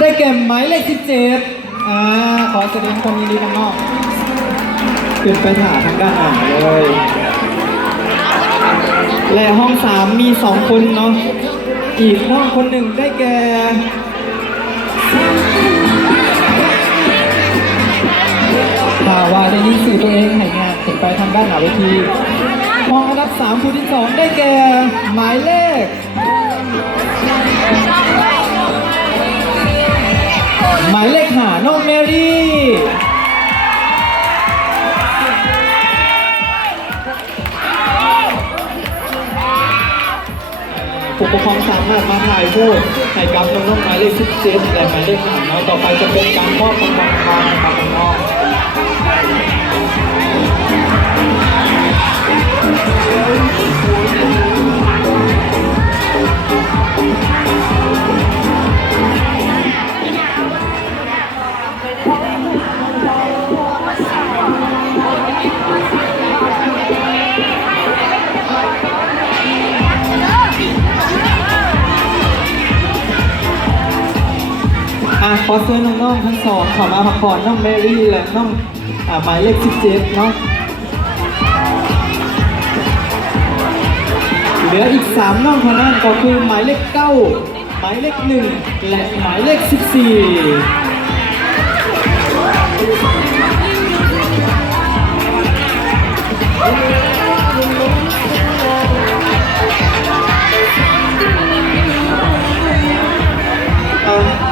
ได้แก่หมายเลข17ขอแสดงความยินดีข้างนอกขึ้นไปถ่ายทางด้านหลังเลยและห้อง3มี2คนเนาะอีกห้องคนหนึ่งได้แก่ว่าได้ยินสื่อตัวเองให้งานขึ้นไปทางด้านหน้าเวทีห้องอันดับ3ผู้ที่2ได้แก่หมายเลข5น้องแมรี่ผู้ปกครองสามารถมาถ่ายรูปให้กับน้องๆหมายเลข17และหมายเลข5น้องต่อไปจะเป็นการมอบรางวัลกับน้องขอเชิญน้องๆทั้งสองขอมาพักผ่อนน้องแมรี่และน้องหมายเลข17เนาะเหลืออีก3น้องเท่านั้นก็คือหมายเลข9หมายเลข1และหมายเลข14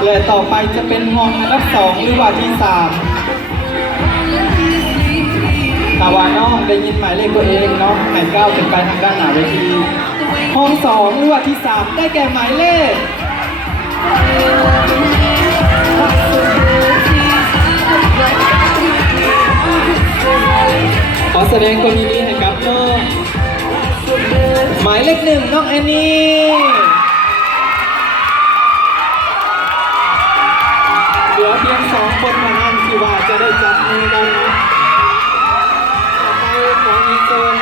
และต่อไปจะเป็นห้องอันดับ2หรือว่าที่3ถ้าว่าน้องได้ยินหมายเลขตัวเองเนาะให้ก้าวขึ้นไปทางด้านหน้าเวทีห้อง2หรือว่าที่3ได้แก่หมายเลขขอแสดงความยินดีให้กับน้องหมายเลข1น้องแอนนี่เหลือเพียง2คนเท่านั้นที่ว่าจะได้จับมือกันนะต่อไปขออีเซน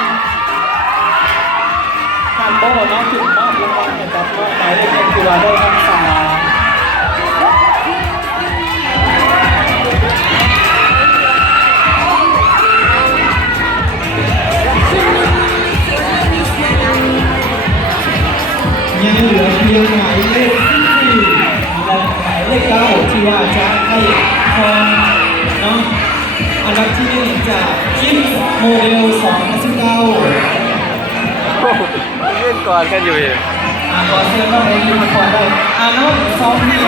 ทำโบ้น้องถึงมอบรางวัลให้กับน้องหมายเลข1ที่ว่าได้ทั้ง3ยังเหลือเพียงหมายเลข4และหมายเลข9ที่ว่าจะให้ทองเนาะอันดับที่1จากคิมโมเดล2019เล่นก่อนกันอยู่อีกขอเชิญน้องเอ็นมาก่อนได้น้องซ้อมนี่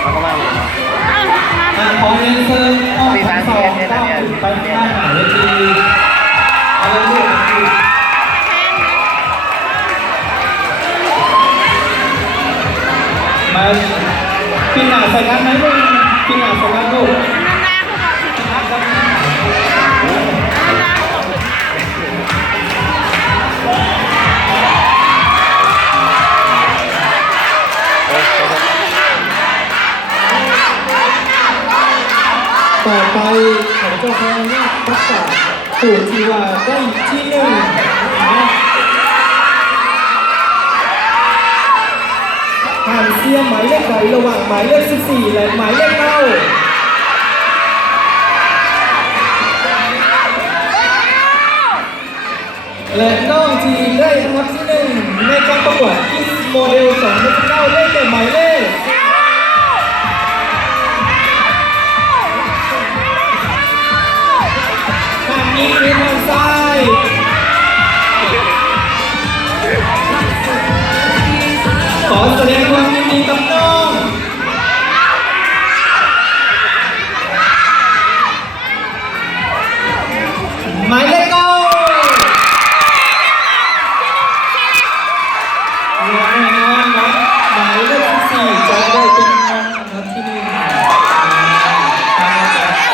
เขาก็มาหมดเนาะขอเรียนเชิญน้องทั้งสองก้าวขึ้นไปข้างหน้าเวทีเอาเรื่องมาปีหน้าใส่กันไหมลูกปีหน้าใส่กันลูกต่อไปผมจะขออนุญาตประกาศผู้ที่ว่าได้ที่1ผ่านเสียหมายเลขใดระหว่างหมายเลข14และหมายเลข9และน้องที่ได้อันดับที่1ในการประกวดคิสโมเดล2019ได้แก่หมายเลขทางนี้คือทางซ้ายขอแสดงความยินดีกับน้องหมายเลข9แน่นอนนะหมายเลข4จะได้เป็นน้องอันดับที่1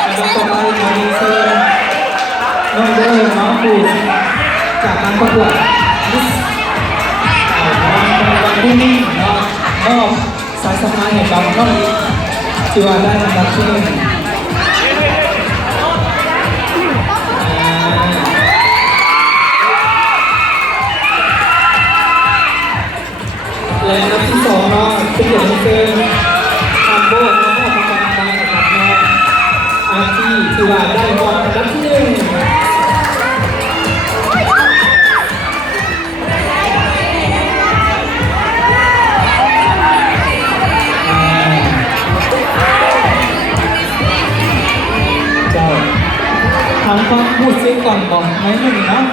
อันดับต่อไปขอเรียนเชิญน้องเดินน้องปูจากการประกวดวันที่นี่ก็สายสะพายแห่งเราก็ที่ว่าได้อันดับที่1แ และอันดับที่สองเนาะเป็นเหรียญเชิญทำโบสถ์แล้วก็ทำการได้นะครับเนาะอาชีที่ว่าได้รองอันดับที่หนึ่งเจ้าทำความพูดซึ้งก่อนบอกไหมหนึ่งเนาะ